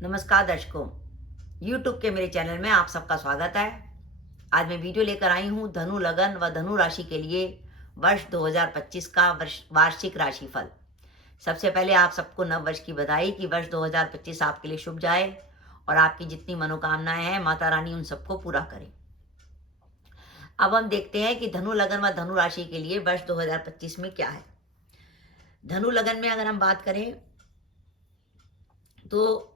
नमस्कार दर्शकों, YouTube के मेरे चैनल में आप सबका स्वागत है। आज मैं वीडियो लेकर आई हूँ धनु लगन व धनु राशि के लिए वर्ष 2025 का वार्षिक राशिफल। सबसे पहले आप सबको नव वर्ष की बधाई कि वर्ष 2025 आपके लिए शुभ जाए और आपकी जितनी मनोकामनाएं हैं माता रानी उन सबको पूरा करें। अब हम देखते हैं कि धनु लगन व धनु राशि के लिए वर्ष 2025 में क्या है। धनु लगन में अगर हम बात करें तो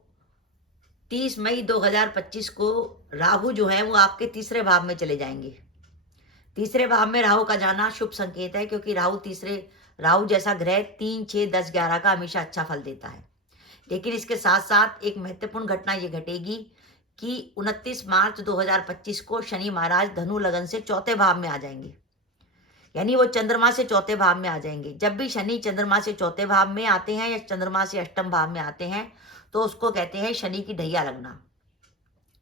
30 मई 2025 को राहु जो है वो आपके तीसरे भाव में चले जाएंगे। तीसरे भाव में राहु का जाना शुभ संकेत है, क्योंकि राहु जैसा ग्रह 3, 6, 10, 11 का हमेशा अच्छा फल देता है। लेकिन इसके साथ साथ एक महत्वपूर्ण घटना ये घटेगी कि 29 मार्च 2025 को शनि महाराज धनु लगन से चौथे भाव में आ जाएंगे, यानी वो चंद्रमा से चौथे भाव में आ जाएंगे। जब भी शनि चंद्रमा से चौथे भाव में आते हैं या चंद्रमा से अष्टम भाव में आते हैं तो उसको कहते हैं शनि की ढैया लगना।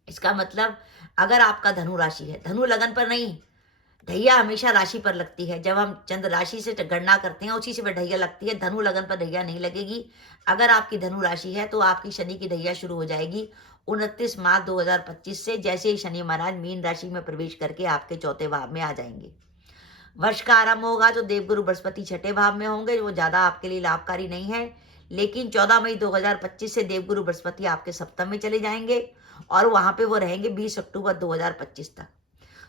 इसका मतलब अगर आपका धनु राशि है, धनु लगन पर नहीं, ढैया हमेशा राशि पर लगती है। जब हम चंद्र राशि से गणना करते हैं उसी से वह ढैया लगती है, धनु लगन पर ढैया नहीं लगेगी। अगर आपकी धनु राशि है तो आपकी शनि की ढैया शुरू हो जाएगी 29 मार्च 2025 से, जैसे ही शनि महाराज मीन राशि में प्रवेश करके आपके चौथे भाव में आ जाएंगे। वर्ष का आरंभ होगा तो देवगुरु बृहस्पति छठे भाव में होंगे, वो ज्यादा आपके लिए लाभकारी नहीं है। लेकिन 14 मई 2025 से देवगुरु बृहस्पति आपके सप्तम में चले जाएंगे और वहां पे वो रहेंगे 20 अक्टूबर 2025 तक।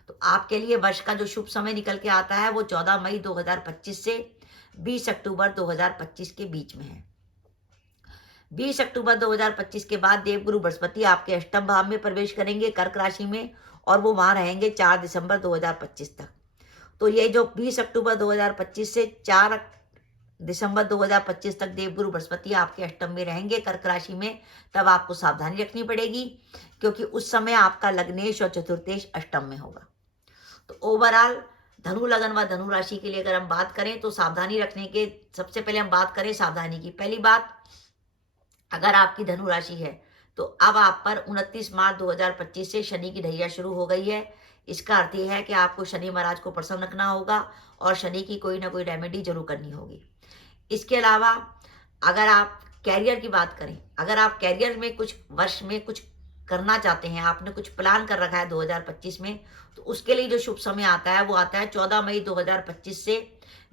तो आपके लिए वर्ष का जो शुभ समय निकल के आता है वो 14 मई 2025 से 20 अक्टूबर 2025 के बीच में है। 20 अक्टूबर 2025 के बाद देवगुरु बृहस्पति आपके अष्टम भाव में प्रवेश करेंगे कर्क राशि में, और वो वहां रहेंगे 4 दिसंबर 2025 तक। तो ये जो 20 अक्टूबर 2025 से 4 दिसंबर 2025 तक देवगुरु बृहस्पति आपके अष्टम में रहेंगे कर्क राशि में, तब आपको सावधानी रखनी पड़ेगी, क्योंकि उस समय आपका लग्नेश और चतुर्थेश अष्टम में होगा। तो ओवरऑल धनु लगन व धनु राशि के लिए अगर हम बात करें तो सावधानी रखने के, सबसे पहले हम बात करें सावधानी की। पहली बात, अगर आपकी धनु राशि है तो अब आप पर 29 मार्च 2025 से शनि की ढैया शुरू हो गई है। इसका अर्थ यह है कि आपको शनि महाराज को प्रसन्न रखना होगा और शनि की कोई ना कोई रेमेडी जरूर करनी होगी। इसके अलावा अगर आप कैरियर की बात करें, अगर आप कैरियर में कुछ वर्ष में कुछ करना चाहते हैं, आपने कुछ प्लान कर रखा है 2025 में, तो उसके लिए जो शुभ समय आता है वो आता है 14 मई 2025 से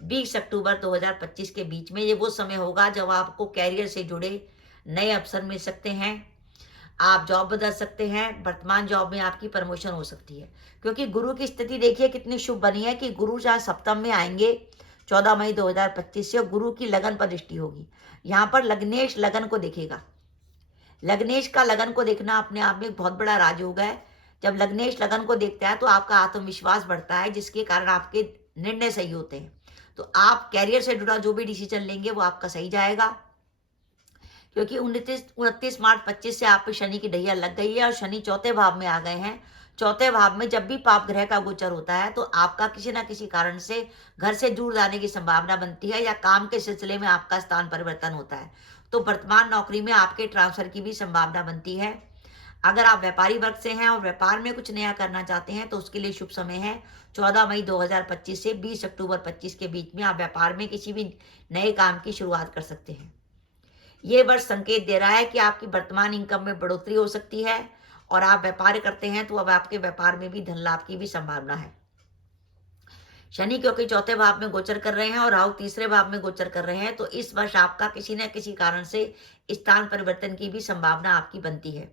20 अक्टूबर 2025 के बीच में। ये वो समय होगा जब आपको कैरियर से जुड़े नए अवसर मिल सकते हैं, आप जॉब बदल सकते हैं, वर्तमान जॉब में आपकी प्रमोशन हो सकती है। क्योंकि गुरु की स्थिति देखिए कितनी शुभ बनी है कि गुरु जहाँ सप्तम में आएंगे 14 मई 2025 से, गुरु की लगन पर दृष्टि होगी। यहाँ पर लग्नेश लगन को देखेगा। लग्नेश का लगन को देखना अपने आप में एक बहुत बड़ा राजयोग है। जब लग्नेश लगन को देखता है तो आपका आत्मविश्वास बढ़ता है, जिसके कारण आपके निर्णय सही होते हैं। तो आप कैरियर से जुड़ा जो भी डिसीजन लेंगे वो आपका सही जाएगा, क्योंकि 29 मार्च 25 से आप पे शनि की ढैया लग गई है और शनि चौथे भाव में आ गए हैं। चौथे भाव में जब भी पाप ग्रह का गोचर होता है तो आपका किसी ना किसी कारण से घर से दूर जाने की संभावना बनती है, या काम के सिलसिले में आपका स्थान परिवर्तन होता है, तो वर्तमान नौकरी में आपके ट्रांसफर की भी संभावना बनती है। अगर आप व्यापारी वर्ग से हैं और व्यापार में कुछ नया करना चाहते हैं तो उसके लिए शुभ समय है 14 मई 2025 से 20 अक्टूबर 25 के बीच में। आप व्यापार में किसी भी नए काम की शुरुआत कर सकते हैं। ये वर्ष संकेत दे रहा है कि आपकी वर्तमान इनकम में बढ़ोतरी हो सकती है, और आप व्यापार करते हैं तो अब आपके व्यापार में भी धन लाभ की भी संभावना है। शनि क्योंकि चौथे भाव में गोचर कर रहे हैं और राहु तीसरे भाव में गोचर कर रहे हैं, तो इस वर्ष आपका किसी न किसी कारण से स्थान परिवर्तन की भी संभावना आपकी बनती है।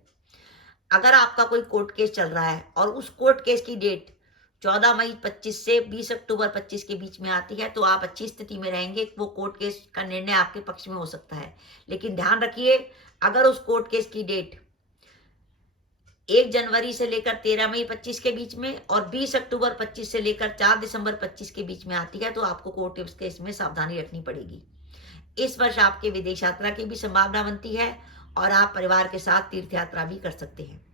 अगर आपका कोई कोर्ट केस चल रहा है और उस कोर्ट केस की डेट 14 मई 25 से 20 अक्टूबर 25 के बीच में आती है तो आप अच्छी स्थिति में रहेंगे। वो कोर्ट केस का निर्णय आपके पक्ष में हो सकता है। लेकिन ध्यान रखिए, अगर उस कोर्ट केस की डेट 1 जनवरी से लेकर 13 मई 25 के बीच में और 20 अक्टूबर 25 से लेकर 4 दिसंबर 25 के बीच में आती है तो आपको कोर्ट केस में सावधानी रखनी पड़ेगी। इस वर्ष आपके विदेश यात्रा की भी संभावना बनती है और आप परिवार के साथ तीर्थ यात्रा भी कर सकते हैं।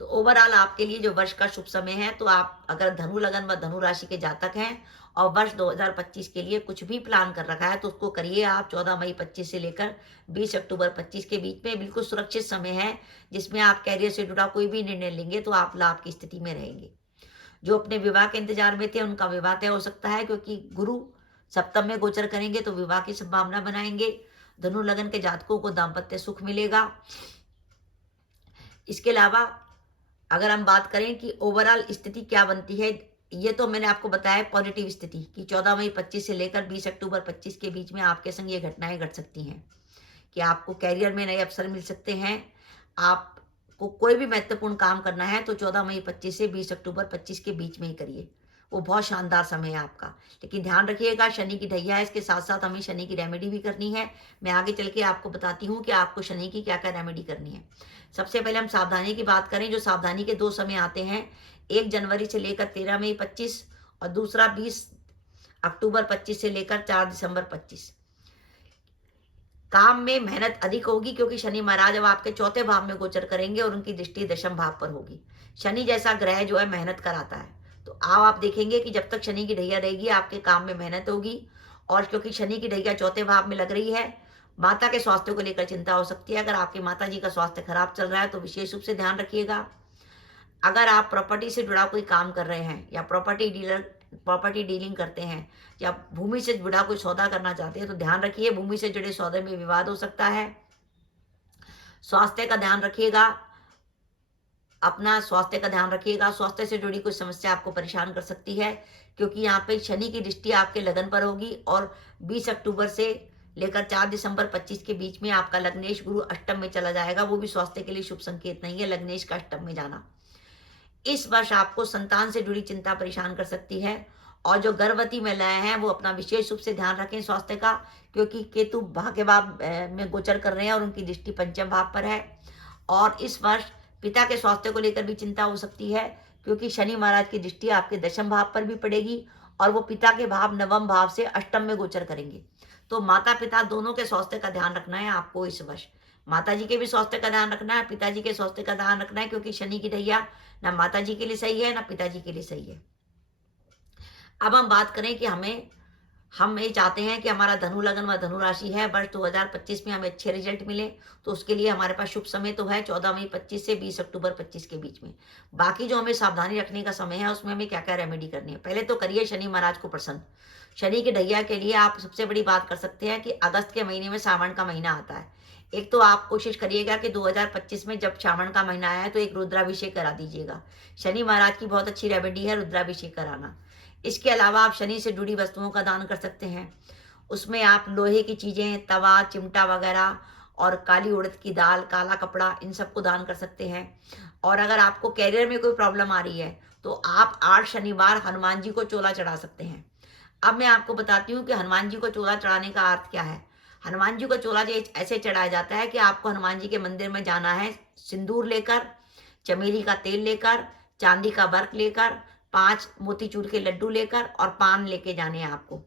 तो ओवरऑल आपके लिए जो वर्ष का शुभ समय है, तो आप अगर धनु लगन व धनु राशि के जातक हैं और वर्ष 2025 के लिए कुछ भी प्लान कर रखा है तो उसको करिए आप 14 मई 25 से लेकर 20 अक्टूबर 25 के बीच में। बिल्कुल सुरक्षित समय है जिसमें आप कैरियर से जुड़ा कोई भी निर्णय लेंगे तो आप लाभ की स्थिति में रहेंगे। जो अपने विवाह के इंतजार में थे उनका विवाह तय हो सकता है, क्योंकि गुरु सप्तम में गोचर करेंगे तो विवाह की संभावना बनाएंगे। धनु लगन के जातकों को दाम्पत्य सुख मिलेगा। इसके अलावा अगर हम बात करें कि ओवरऑल स्थिति क्या बनती है, ये तो मैंने आपको बताया पॉजिटिव स्थिति कि 14 मई 25 से लेकर 20 अक्टूबर 25 के बीच में आपके संग ये घटनाएं घट सकती हैं कि आपको कैरियर में नए अवसर मिल सकते हैं। आपको कोई भी महत्वपूर्ण काम करना है तो 14 मई 25 से 20 अक्टूबर 25 के बीच में ही करिए, वो बहुत शानदार समय है आपका। लेकिन ध्यान रखिएगा शनि की ढैया है, इसके साथ साथ हमें शनि की रेमेडी भी करनी है। मैं आगे चल के आपको बताती हूँ कि आपको शनि की क्या क्या रेमेडी करनी है। सबसे पहले हम सावधानी की बात करें, जो सावधानी के 2 समय आते हैं, 1 जनवरी से लेकर 13 मई 25 और दूसरा 20 अक्टूबर 25 से लेकर 4 दिसंबर 25। काम में मेहनत अधिक होगी क्योंकि शनि महाराज अब आपके 4थे भाव में गोचर करेंगे और उनकी दृष्टि 10वें भाव पर होगी। शनि जैसा ग्रह जो है मेहनत कराता है, तो आप देखेंगे कि जब तक शनि की ढैया रहेगी आपके काम में मेहनत होगी। और क्योंकि शनि की ढैया 4थे भाव में लग रही है, माता के स्वास्थ्य को लेकर चिंता हो सकती है। अगर आपकी माता जी का स्वास्थ्य खराब चल रहा है तो विशेष रूप से ध्यान रखिएगा। अगर आप प्रॉपर्टी से जुड़ा कोई काम कर रहे हैं या प्रॉपर्टी डीलिंग करते हैं या भूमि से जुड़ा कोई सौदा करना चाहते हैं तो ध्यान रखिए, भूमि से जुड़े सौदे में विवाद हो सकता है। स्वास्थ्य का ध्यान रखिएगा, अपना स्वास्थ्य का ध्यान रखिएगा। स्वास्थ्य से जुड़ी कोई समस्या आपको परेशान कर सकती है क्योंकि यहाँ पे शनि की दृष्टि आपके लगन पर होगी और 20 अक्टूबर से लेकर 4 दिसंबर 25 के बीच में आपका लग्नेश गुरु अष्टम में चला जाएगा। वो भी स्वास्थ्य के लिए शुभ संकेत नहीं है, लग्नेश का अष्टम में जाना। इस वर्ष आपको संतान से जुड़ी चिंता परेशान कर सकती है और जो गर्भवती महिलाएं हैं वो अपना विशेष रूप से ध्यान रखें स्वास्थ्य का, क्योंकि केतु भाग्य भाव में गोचर कर रहे हैं और उनकी दृष्टि 5वें भाव पर है। और इस वर्ष पिता के स्वास्थ्य को लेकर भी चिंता हो सकती है क्योंकि शनि महाराज की दृष्टि आपके 10वें भाव पर भी पड़ेगी और वो पिता के भाव 9वें भाव से अष्टम में गोचर करेंगे। तो माता पिता दोनों के स्वास्थ्य का ध्यान रखना है आपको इस वर्ष। माता जी के भी स्वास्थ्य का ध्यान रखना है, पिताजी के स्वास्थ्य का ध्यान रखना है, क्योंकि शनि की ढैया ना माता जी के लिए सही है ना पिताजी के लिए सही है। अब हम बात करें कि हम ये चाहते हैं कि हमारा धनु लगन व धनु राशि है, वर्ष 2025 में हमें अच्छे रिजल्ट मिले, तो उसके लिए हमारे पास शुभ समय तो है 14 मई 25 से 20 अक्टूबर 25 के बीच में। बाकी जो हमें सावधानी रखने का समय है उसमें हमें क्या क्या रेमेडी करनी है। पहले तो करिए शनि महाराज को प्रसन्न। शनि की ढैया के लिए आप सबसे बड़ी बात कर सकते हैं कि अगस्त के महीने में सावन का महीना आता है। एक तो आप कोशिश करिएगा कि 2025 में जब सावन का महीना आया है तो एक रुद्राभिषेक करा दीजिएगा। शनि महाराज की बहुत अच्छी रेमेडी है रुद्राभिषेक कराना। इसके अलावा आप शनि से जुड़ी वस्तुओं का दान कर सकते हैं। उसमें आप लोहे की चीजें, तवा, चिमटा वगैरह और काली उड़द की दाल, काला कपड़ा, इन सबको दान कर सकते हैं। और अगर आपको कैरियर में कोई प्रॉब्लम आ रही है तो आप 8 शनिवार हनुमान जी को चोला चढ़ा सकते हैं। अब मैं आपको बताती हूँ कि हनुमान जी को चोला चढ़ाने का अर्थ क्या है। हनुमान जी को चोला ऐसे चढ़ाया जाता है कि आपको हनुमान जी के मंदिर में जाना है, सिंदूर लेकर, चमेली का तेल लेकर, चांदी का वर्क लेकर, 5 मोतीचूर के लड्डू लेकर और पान लेके जाने हैं आपको।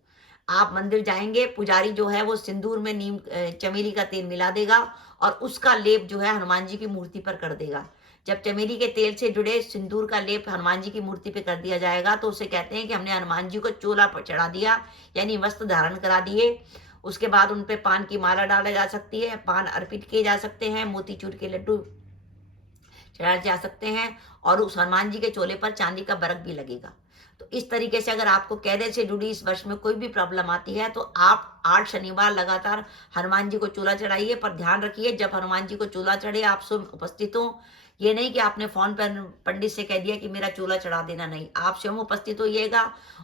आप मंदिर जाएंगे, पुजारी जो है वो सिंदूर में चमेली का तेल मिला देगा और उसका लेप जो है हनुमान जी की मूर्ति पर कर देगा। जब चमेली के तेल से जुड़े सिंदूर का लेप हनुमान जी की मूर्ति पे कर दिया जाएगा तो उसे कहते हैं कि हमने हनुमान जी को चोला पर चढ़ा दिया, यानी वस्त्र धारण करा दिए। उसके बाद उन पे पान की माला डाला जा सकती है, पान अर्पित किए जा सकते हैं, मोतीचूर के लड्डू चढ़ाए जा सकते हैं और उस हनुमान जी के चोले पर चांदी का बरक भी लगेगा। तो इस तरीके से अगर आपको कैरियर से जुड़ी इस वर्ष में कोई भी प्रॉब्लम आती है तो आप 8 शनिवार लगातार हनुमान जी को चोला चढ़ाइए। पर ध्यान रखिए जब हनुमान जी को चोला चढ़े आप स्वयं उपस्थित हो। ये नहीं कि आपने फोन पर पंडित से कह दिया कि मेरा चोला चढ़ा देना, नहीं, आप स्वयं उपस्थित होइएगा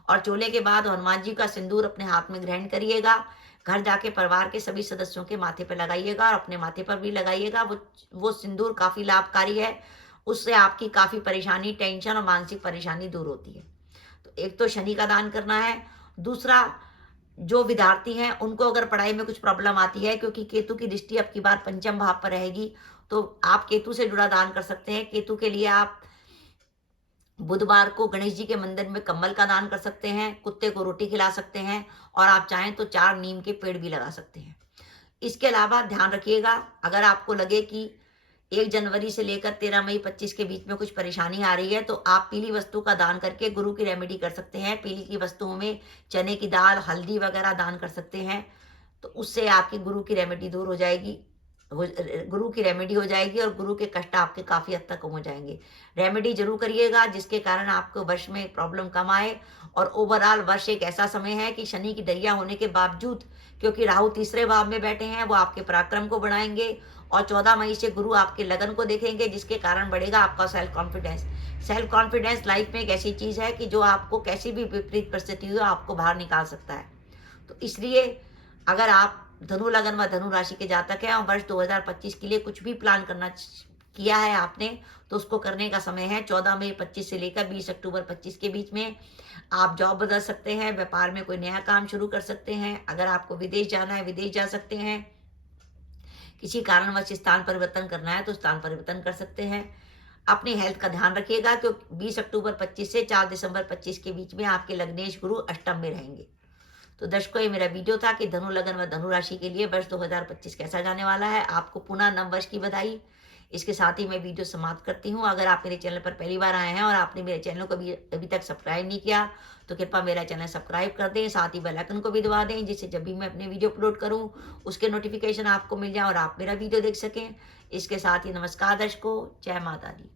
और चोले के बाद हनुमान जी का सिंदूर अपने हाथ में ग्रहण करिएगा। घर जाके परिवार के सभी सदस्यों के माथे पर लगाइएगा और अपने माथे पर भी लगाइएगा। वो सिंदूर काफी लाभकारी है, उससे आपकी काफी परेशानी, टेंशन और मानसिक परेशानी दूर होती है। तो एक तो शनि का दान करना है। दूसरा, जो विद्यार्थी हैं उनको अगर पढ़ाई में कुछ प्रॉब्लम आती है, क्योंकि केतु की दृष्टि अब की बार 5वें भाव पर रहेगी, तो आप केतु से जुड़ा दान कर सकते हैं। केतु के लिए आप बुधवार को गणेश जी के मंदिर में कम्बल का दान कर सकते हैं, कुत्ते को रोटी खिला सकते हैं और आप चाहें तो 4 नीम के पेड़ भी लगा सकते हैं। इसके अलावा ध्यान रखिएगा, अगर आपको लगे कि 1 जनवरी से लेकर 13 मई 25 के बीच में कुछ परेशानी आ रही है तो आप पीली वस्तु का दान करके गुरु की रेमेडी कर सकते हैं। पीली की वस्तुओं में चने की दाल, हल्दी वगैरह दान कर सकते हैं, तो उससे आपकी गुरु की रेमेडी दूर हो जाएगी। गुरु की रेमेडी हो जाएगी और गुरु के कष्ट आपके काफ़ी हद तक कम हो जाएंगे। रेमेडी जरूर करिएगा जिसके कारण आपको वर्ष में प्रॉब्लम कम आए। और ओवरऑल वर्ष एक ऐसा समय है कि शनि की डैया होने के बावजूद, क्योंकि राहु तीसरे भाव में बैठे हैं, वो आपके पराक्रम को बढ़ाएंगे। और 14 मई से गुरु आपके लगन को देखेंगे, जिसके कारण बढ़ेगा आपका self confidence. Self confidence life में एक ऐसी चीज है कि जो आपको कैसी भी विपरीत परिस्थिति हो आपको बाहर निकाल सकता है। तो इसलिए अगर आप धनु लगन व धनु राशि के जातक हैं और वर्ष 2025 के लिए कुछ भी प्लान किया है आपने, तो उसको करने का समय है 14 मई 25 से लेकर 20 अक्टूबर 25 के बीच में। आप जॉब बदल सकते हैं, व्यापार में कोई नया काम शुरू कर सकते हैं, अगर आपको विदेश जाना है विदेश जा सकते हैं, किसी कारणवश स्थान परिवर्तन करना है तो स्थान परिवर्तन कर सकते हैं। अपनी हेल्थ का ध्यान रखिएगा क्योंकि 20 अक्टूबर 25 से 4 दिसंबर 25 के बीच में आपके लग्नेश गुरु अष्टम में रहेंगे। तो दर्शकों, ये मेरा वीडियो था कि धनु लगन व धनु राशि के लिए वर्ष 2025 कैसा जाने वाला है। आपको पुनः नव वर्ष की बधाई। इसके साथ ही मैं वीडियो समाप्त करती हूँ। अगर आप मेरे चैनल पर पहली बार आए हैं और आपने मेरे चैनल को अभी तक सब्सक्राइब नहीं किया तो कृपया मेरा चैनल सब्सक्राइब कर दें, साथ ही बेल आइकन को भी दबा दें, जिससे जब भी मैं अपने वीडियो अपलोड करूँ उसके नोटिफिकेशन आपको मिल जाए और आप मेरा वीडियो देख सकें। इसके साथ ही नमस्कार दर्शकों, जय माता दी।